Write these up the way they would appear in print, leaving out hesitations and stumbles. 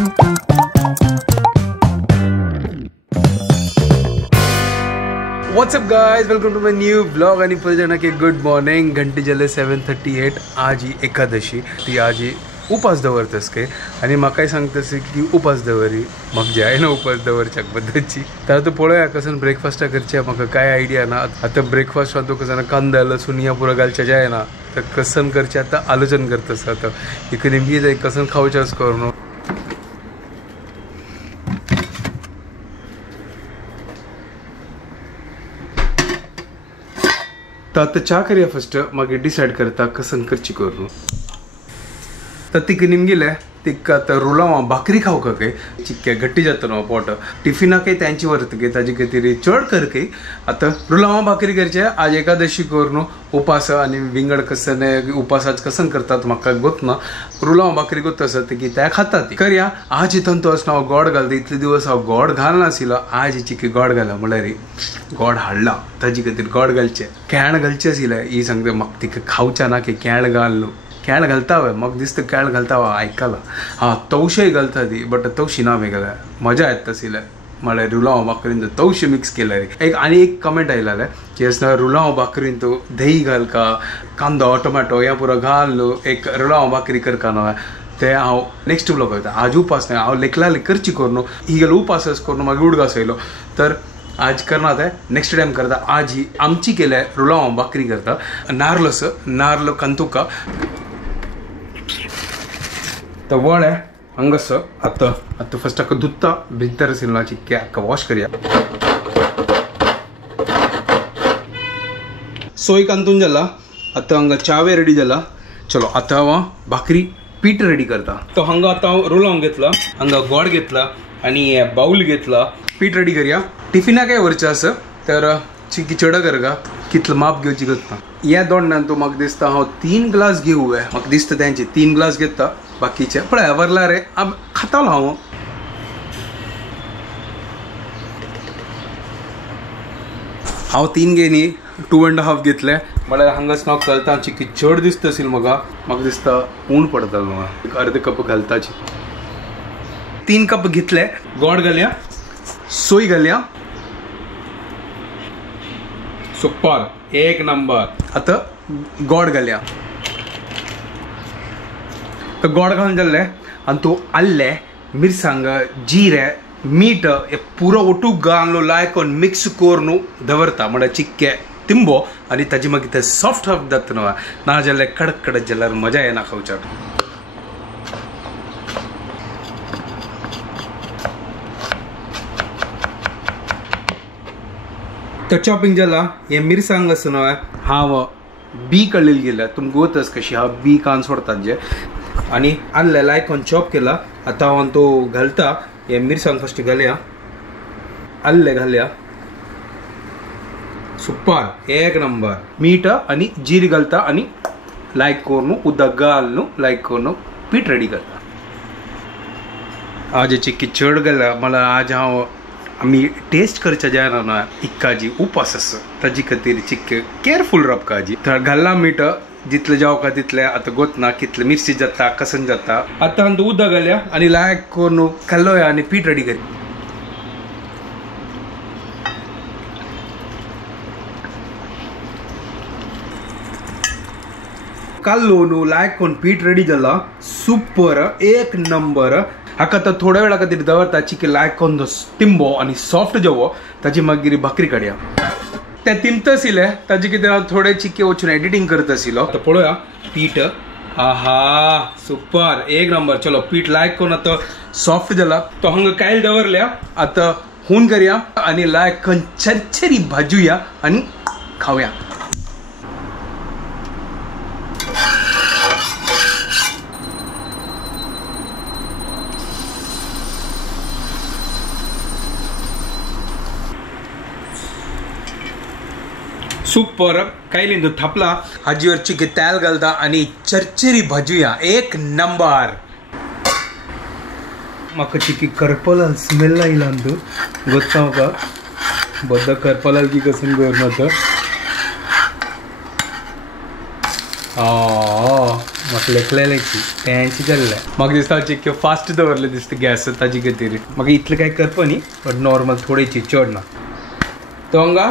What's up guys, welcome to my new vlog आणि प्रजनाके good morning. घंटे झाले 7:38. आज ही एकादशी ती आज ही उपास दवरतस काय आणि म्हाकाय सांगतस की उपास दवरी म्हाका जे आहे ना उपास दवरच्या पद्धतीची. तर आता पळोवया कसं ब्रेकफास्टा करचे म्हाका काय आयडिया ना. आता ब्रेकफास्ट तो कसं कांदा लसूण या पुरा घालच्या जे आहे ना तर कसन करचे आता आलोचन करतस. आता एक नेमकी जाय कसन खावच्याच करून तर आता चा करूया फर्स्ट मागे डिसाइड करता कसन करची करू. तर तिक निमगेले तिक आता रोलावा भाकरी खाऊ का काही चिक्क्या घट्टी जातं ना पोट टिफिना काही त्यांची वरत गे ताजी काहीतरी चढ कर काही. आता रोलावा भाकरी करचे आज एकादशी करून उपास आणि विंगड कसन उपासाच कसन करतात म्हाका गोत ना. रोलावा भाकरी गोत असत की त्या खातात करया. आज इथून तो असं गोड घालता इतले दिवस हांव गोड घालनाशिल्लो. आज चिकी गोड घाला म्हळ्यार गोड हाडला ताजी खातीर गोड घालचे केळ घालचे आशिल्ले. ही सांगता म्हाका तिका खावच्या ना की केळ घाल केळ घालता हवे म्हाका दिसता केळ घालता आयकला. हां तवशेय घालता ती बट तवशी ना वेगळ्या मजा येत आशिल्ले म्हळ्यार रुलावा भाकरीन तवशे मिक्स केल्यार. एक कमेंट आयला की असं रुलावा भाकरीन तू दही घाल का कांदो टोमॅटो या पुरा घाल एक रुलावा भाकरी करका न्हय. ते हांव नेक्स्ट ब्लॉग वयता. आज उपास न्हय हांव लेखला करची करून ही गेलो उपासच करून मागीर उडगास येयलो. तर आज करना ते नेक्स्ट टाइम करता. आज ही आमची केल्या रुलावा भाकरी करता नारळ कंतुका तर वळ आहे हंगस. आता फर्स्ट अक्का धुत्ता भितर सिल्ला चिक्के अक्का वॉश करूया. सोय कांतून जाला. आता हांगा चावे रेडी जाला. चलो आता हांव भाकरी पीठ रेडी करता. तो हांगा आता रोलावंक घेतला हांगा गोड घेतला आणि बाऊल घेतला. पीठ रेडी करूया. टिफिना काय वरचें आसा तर चिकी चड कर का कितलं माप घेवची करता. या दोंडान तो म्हाका दिसता हांव 3 ग्लास घेवू म्हाका दिसता त्यांचे 3 ग्लास घेता. बाकीचे पळय वरला रे खातालो हांव 3 घेनी 2.5 घेतले म्हळ्यार हांगाच हांव घालता. चिकी चड दिसता आशिल्ली म्हाका दिसता ऊण पडतलो म्हाका. अर्द कप घालताची 3 कप घेतले. गोड घालया सोय घालया सुपर एक नंबर. आता गोड घालया. तर गोड घालून जाल्ले आनी तूं आल्ले मिरसांग जिरे मीठ हे पुरो ओटूक घालून लायकोन मिक्स करून दवरता म्हळ्यार चिक्के तिंबो आनी ताजी मागीर ते सॉफ्ट जाता न्हय. ना जाल्यार कडक कडक जाल्यार मजा येना खावच्याक. तर चॉपिंग जाला हे मिरसांग आसा न्हय हांव बी कळलेली गेल्या तुमकां वतच कशी हांव बी कान सोडतात जे आणि आल्ले लायकोन चॉप केला. आता हांव तो घालता. हे मिरसांग फर्स्ट घालया आल्ले घालया सुपर एक नंबर. मीठ आणि जीर घालता आणि लायक करून उदक घालून लायक करून पीठ रेडी करता. आज चिक्की चड घाला मला आज हांव आमी टेस्ट करच्या जायना ना. इक्काजी उपास आसा ताजी खातीर चिक्के केअरफूल रावप काजी. तर घालला मीठ जितले जावका तितले. आता गोत ना कितले मिरची जाता कसन जाता. आता हांव उदक घालया आनी लायक करून कालोया आनी पीठ रेडी कर. काल्लो न्हू लायक करून पीठ रेडी जाला सुपर एक नंबर. हाका तर थोड्या वेळा खातीर दवरता चिकी लायक करून तिंबो आनी सॉफ्ट जावो ताजी मागीर भाकरी काडया. ते तिंत आशिल्ले ताजे कितें हांव थोडे चिक्के वचून एडिटींग करत आशिल्लो. तर पळोवया पीठ आहा सुपर एक नंबर. चलो पीठ लायक करून आता सॉफ्ट जाला. तो हांगा कायल दवरल्या. आता हून करया आनी लायक करून चरचरी भाजूया आनी खावया. सूपर कायलिंदू थापला हाजीवर चिकी तेल घालता आणि चरचरी भाजूया एक नंबर. म्हाका चिकी करपलाल स्मेल आयला अंदू गोत्ता म्हाका बद्द करपलाल की कसून घेवन आता म्हाका लेखलेलें की तेंची जाल्लें म्हाका दिसता चिक्के फास्ट दवरलें दिसता गॅस ताजी खातीर म्हाका इतलें कांय करपा न्ही बट नॉर्मल थोडीची चड ना तो हांगा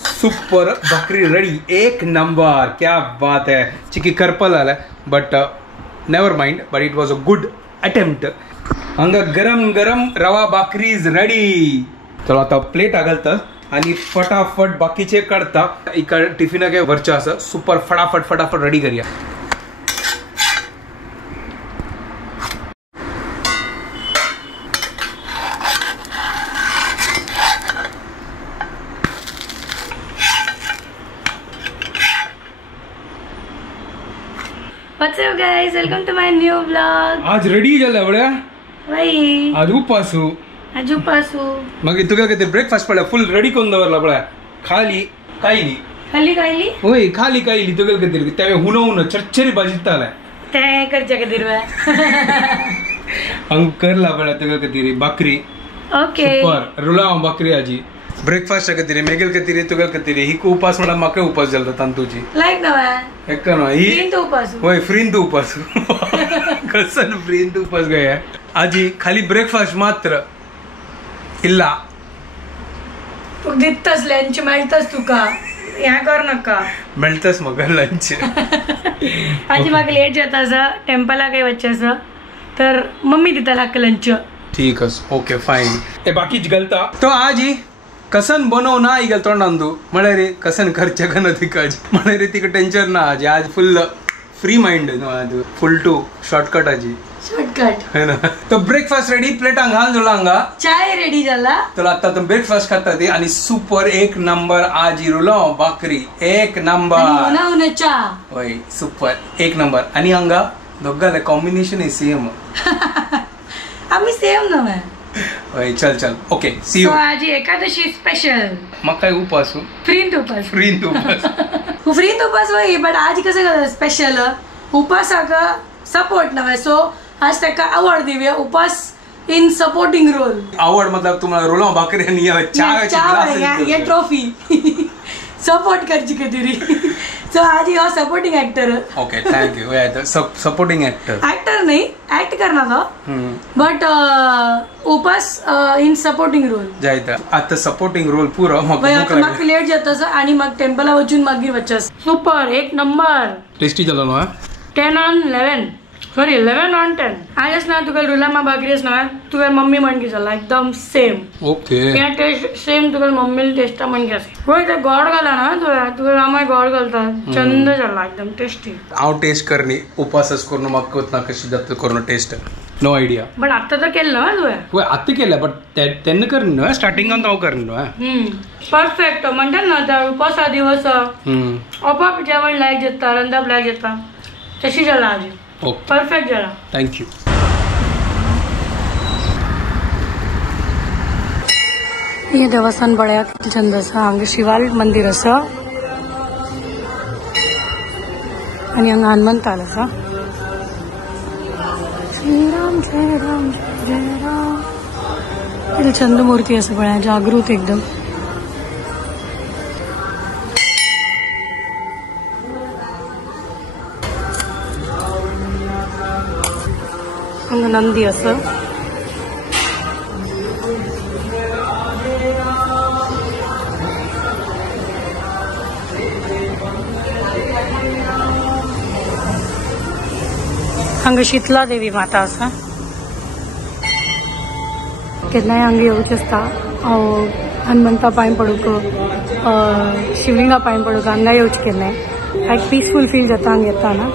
सुपर बकरी रेडी एक नंबर क्या बात है चिकी करपा जालें but never mind but it was a good attempt हांगा गरम गरम रवा भाकरी इज रेडी चलो आता प्लेट घालता आणि फटाफट बाकीचे काढता इकडे टिफिना काय वरच्या असं सुपर फटाफट रेडी करूया What's up guys, welcome to my new vlog. आज रेडी झाला बड्या बाई आज उपासू आज उपासू मग तुका किती ब्रेकफास्ट पडला फुल रेडी करून दवरला बड्या खाली कायली खाली होय खाली कायली तुका किती त्यावे हुन चरचरी भाजी ताला ते करच्या कधी हंग करला बड्या तुका किती भाकरी ओके सुपर रुला भाकरी आजी ब्रेकफास्ट कतिरी मेगेल कतिरी तुगेल कतिरी ही उपास म्हणा म्हाका उपास जालता तांतूची लायक नवा हेका न्हू ही फ्रीन तू उपास होय फ्रीन तू उपास कसन फ्रीन तू उपास गया आजी खाली ब्रेकफास्ट मात्र इल्ला तू दितस लंच मेळतस तुका ह्या कर नका मेळतस म्हाका लंच आजी म्हाका लेट जाता आसा टेम्पला काही वच्चे आसा तर मम्मी दिता म्हाका लंच ठीक है ओके फाइन ते बाकीच घालता तो आजी कसन बनव ना इगल तोंडांदू म्हळे रे कसन खर्च कन तिकाज म्हळे रे तिका टेंशन ना आजी आज full free mind no full to shortcut आजी शॉर्टकट है ना तो ब्रेकफास्ट रेडी प्लेट हांगा जोला हांगा चाय रेडी झाला तर आता तो ब्रेकफास्ट खाता ती आणि सुपर एक नंबर आजी रुलो भाकरी एक नंबर उन्हा चा होय सुपर एक नंबर आणि हांगा दोघाले कॉम्बिनेशन आहे सेम आम्ही सेम नव्हे होय चल ओके सी यू आज एकादशी स्पेशल मग काय उपास फ्रीन उपास फ्रीन उपास होई बट आज कसं स्पेशल उपासाक सपोर्ट नव्हे सो आज ताका आवड दिव्या उपास इन सपोर्टिंग रोल आवड मतलब तुम्हाला रोला भाकरी आणि चहा ट्रॉफी सपोर्ट करची कधी सो आज हो supporting actor okay thank you supporting actor नाही ऍक्ट करना बट उपास इन सपोर्टिंग रोल जायता आता सपोर्टिंग रोल पुरो म्हाका लेट जाता आणि मग टेम्पला वचून मागीर वचस सुपर एक नंबर टेस्टी जालो न्हू 10/11 सॉरी 11/10 आज ना तुका रुलामा भाकरीस ना तुका मम्मी म्हण की जाला एकदम सेम ओके या टेस्ट सेम तुका मम्मी टेस्ट म्हण की आसा होय ते गोड घाला ना तुका रामाय गोड घालता चंद जाला एकदम टेस्टी हांव टेस्ट करनी उपासच करून म्हाका कोतना कशी जाता करून टेस्ट नो आयडिया बट आता तर केलं ना तुवें होय आत्ता केलं बट तेन्ना करनी न्हू स्टार्टिंगान हांव करनी न्हू परफेक्ट म्हणतात ना त्या उपासा दिवस आपोआप जेवण लायक जाता रंदप लायक जाता तशी जाला आज परफेक्ट जाला थँक्यू हे देवस्थान बळ्या किती छंद आसा हांगा शिवाल मंदिर आसा आणि हांगा हनुमंताल आसा श्रीराम जय राम जय राम किती छंद मूर्ती आसा बळ्या जागृत एकदम हांगा नंदी आसा हांगा शीतला देवी माता आसा केन्नाय हांगा येवचें आसता हांव हनुमंता पांय पडूंक शिवलिंगा पांय पडूंक हांगा येवचें केन्नाय लायक पीसफूल फील जाता हांगा येताना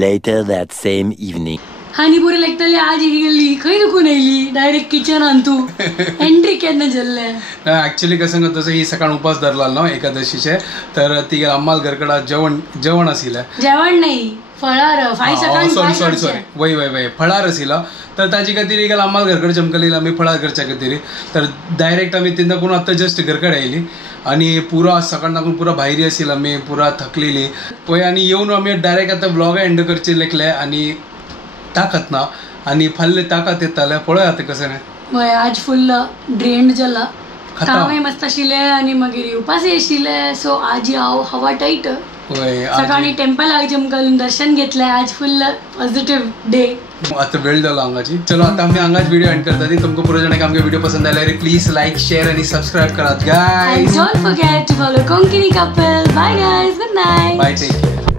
Later that same evening. हानी बरें लागताली आज गेली खंय दुखून येयली डायरेक्ट किचनान तू एंट्री केन्ना जाल्ले ऍक्च्युली कसं तसं ही सकाळ उपास धरला न्हू एकादशीचे तर ती अम्माल घरकडा जेवण आशिल्लें जेवण नाही फळार सॉरी वय फळार आशिल्लो तर ताजी खातीर एक अम्माल घरकडे चमकलेली आमी फळार करच्या खातीर तर डायरेक्ट आमी तिंदा करून आतां जस्ट घरकडे येयली आणि पुरा सकाळ लागून पुरा भायरी आशिल्ली आमी पुरा थकलेली पळय आनी येवन आमी डायरेक्ट आतां ब्लॉग एंड करचे लेखले आणि ताकत ना आणि फाल्ले ताकत येताले पळय आतां कशें हय आज फुल ड्रेंड जाला कामय मस्त आशिल्ले आणि मागीर उपास आशिल्ले सो आज हांव हवा टाईट होय आज- सकाळी टेम्पल घालून दर्शन घेतलंय आज फुल पॉझिटिव्ह डे आता वेळ झाला हांगाची चलो आता आम्ही हांगाच व्हिडिओ एंड करता ती तुमकां पुरो जाणांक आमगे व्हिडिओ पसंद आल्यार प्लीज लाईक शेअर आणि सबस्क्राईब करात and guys don't forget to follow Konkini couple. Bye guys, good night. Bye take care